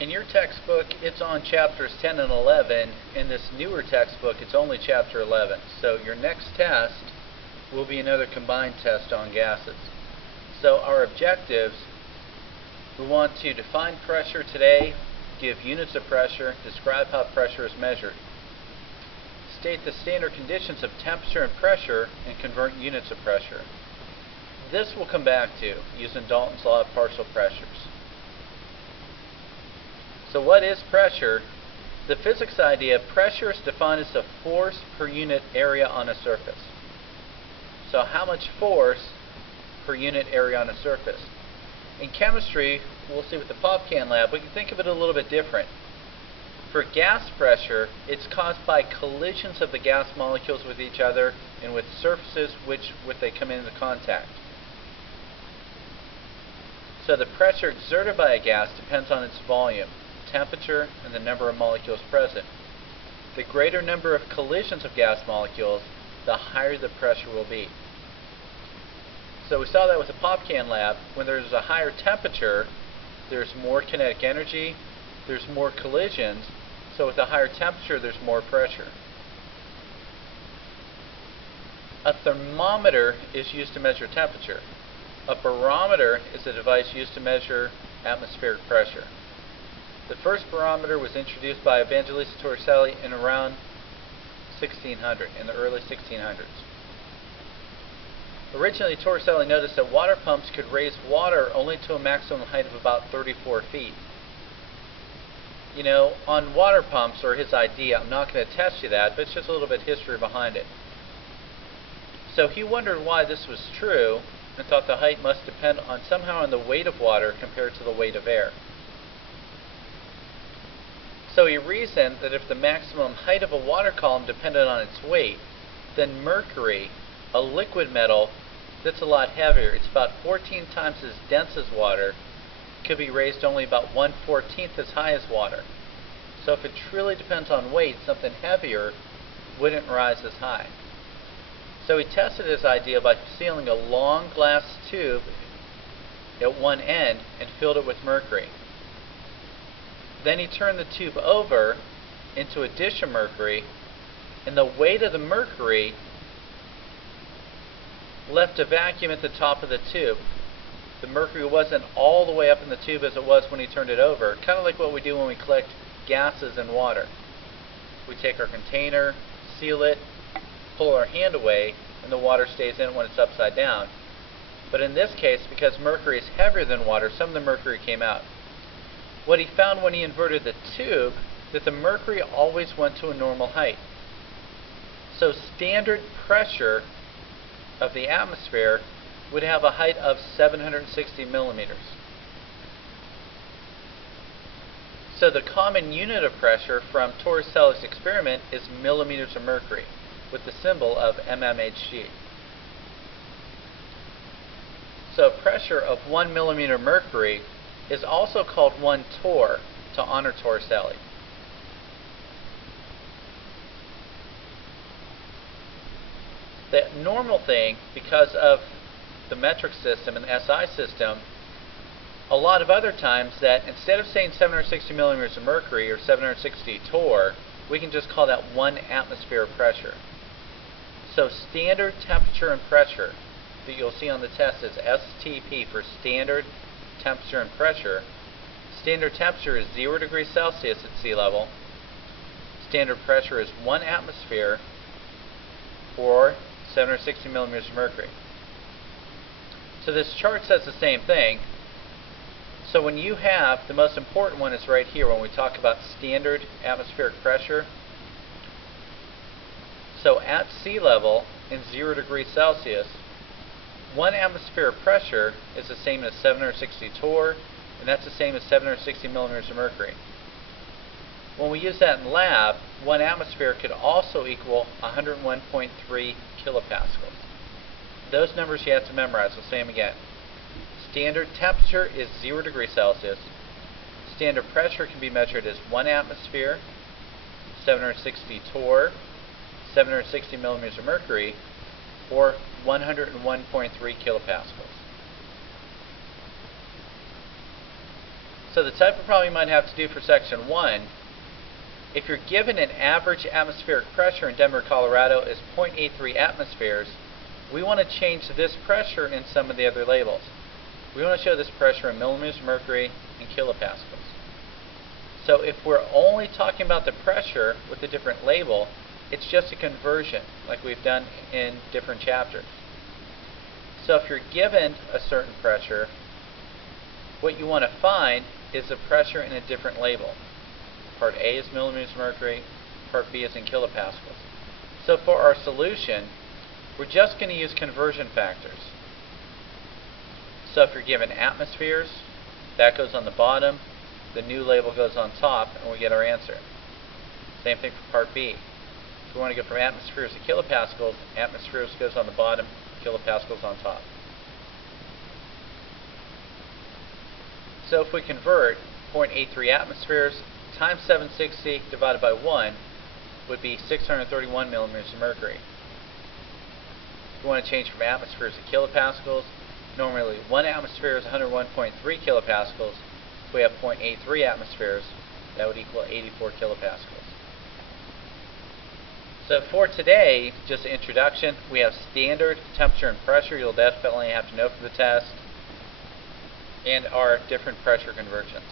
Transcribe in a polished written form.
In your textbook, it's on chapters 10 and 11. In this newer textbook, it's only chapter 11. So your next test will be another combined test on gases. So our objectives, we want to define pressure today, give units of pressure, describe how pressure is measured, state the standard conditions of temperature and pressure, and convert units of pressure. This we'll come back to using Dalton's law of partial pressures. So what is pressure? The physics idea, pressure is defined as the force per unit area on a surface. So how much force per unit area on a surface? In chemistry, we'll see with the PopCan lab, we can think of it a little bit different. For gas pressure, it's caused by collisions of the gas molecules with each other and with surfaces with they come into contact. So the pressure exerted by a gas depends on its volume, temperature, and the number of molecules present. The greater number of collisions of gas molecules, the higher the pressure will be. So we saw that with the PopCan lab. When there's a higher temperature, there's more kinetic energy, there's more collisions, so with a higher temperature there's more pressure. A thermometer is used to measure temperature. A barometer is a device used to measure atmospheric pressure. The first barometer was introduced by Evangelista Torricelli in around 1600, in the early 1600s. Originally, Torricelli noticed that water pumps could raise water only to a maximum height of about 34 feet. You know, on water pumps, or his idea, I'm not going to test you that, but it's just a little bit of history behind it. So he wondered why this was true, and thought the height must depend on somehow on the weight of water compared to the weight of air. So he reasoned that if the maximum height of a water column depended on its weight, then mercury, a liquid metal that's a lot heavier, it's about 14 times as dense as water, could be raised only about 1/14 as high as water. So if it truly depends on weight, something heavier wouldn't rise as high. So he tested his idea by sealing a long glass tube at one end and filled it with mercury. Then he turned the tube over into a dish of mercury, and the weight of the mercury left a vacuum at the top of the tube. The mercury wasn't all the way up in the tube as it was when he turned it over, kind of like what we do when we collect gases in water. We take our container, seal it, pull our hand away, and the water stays in it when it's upside down. But in this case, because mercury is heavier than water, some of the mercury came out. What he found when he inverted the tube, that the mercury always went to a normal height. So standard pressure of the atmosphere would have a height of 760 millimeters. So the common unit of pressure from Torricelli's experiment is millimeters of mercury, with the symbol of mmHg. So pressure of 1 millimeter mercury is also called 1 torr, to honor Torricelli. The normal thing, because of the metric system and the SI system, a lot of other times that instead of saying 760 millimeters of mercury or 760 torr, we can just call that 1 atmosphere of pressure. So standard temperature and pressure that you'll see on the test is STP for standard temperature and pressure. Standard temperature is 0 degrees Celsius at sea level. Standard pressure is 1 atmosphere or 760 millimeters of mercury. So this chart says the same thing. So when you have, the most important one is right here when we talk about standard atmospheric pressure. So at sea level in 0 degrees Celsius, 1 atmosphere of pressure is the same as 760 torr, and that's the same as 760 millimeters of mercury. When we use that in lab, 1 atmosphere could also equal 101.3 kilopascals. Those numbers you have to memorize. We'll say them again. Standard temperature is 0 degrees Celsius. Standard pressure can be measured as 1 atmosphere, 760 torr, 760 millimeters of mercury, or 101.3 kilopascals. So the type of problem you might have to do for section 1, if you're given an average atmospheric pressure in Denver, Colorado is 0.83 atmospheres, we want to change this pressure in some of the other labels. We want to show this pressure in millimeters of mercury and kilopascals. So if we're only talking about the pressure with a different label, it's just a conversion like we've done in different chapters. So if you're given a certain pressure, what you want to find is a pressure in a different label. Part A is millimeters of mercury, part B is in kilopascals. So for our solution, we're just going to use conversion factors. So if you're given atmospheres, that goes on the bottom, the new label goes on top, and we get our answer. Same thing for part B. If we want to go from atmospheres to kilopascals, atmospheres goes on the bottom, kilopascals on top. So if we convert 0.83 atmospheres times 760 divided by 1 would be 631 millimeters of mercury. If we want to change from atmospheres to kilopascals, normally 1 atmosphere is 101.3 kilopascals. If we have 0.83 atmospheres, that would equal 84 kilopascals. So for today, just an introduction, we have standard temperature and pressure you'll definitely have to know for the test, and our different pressure conversions.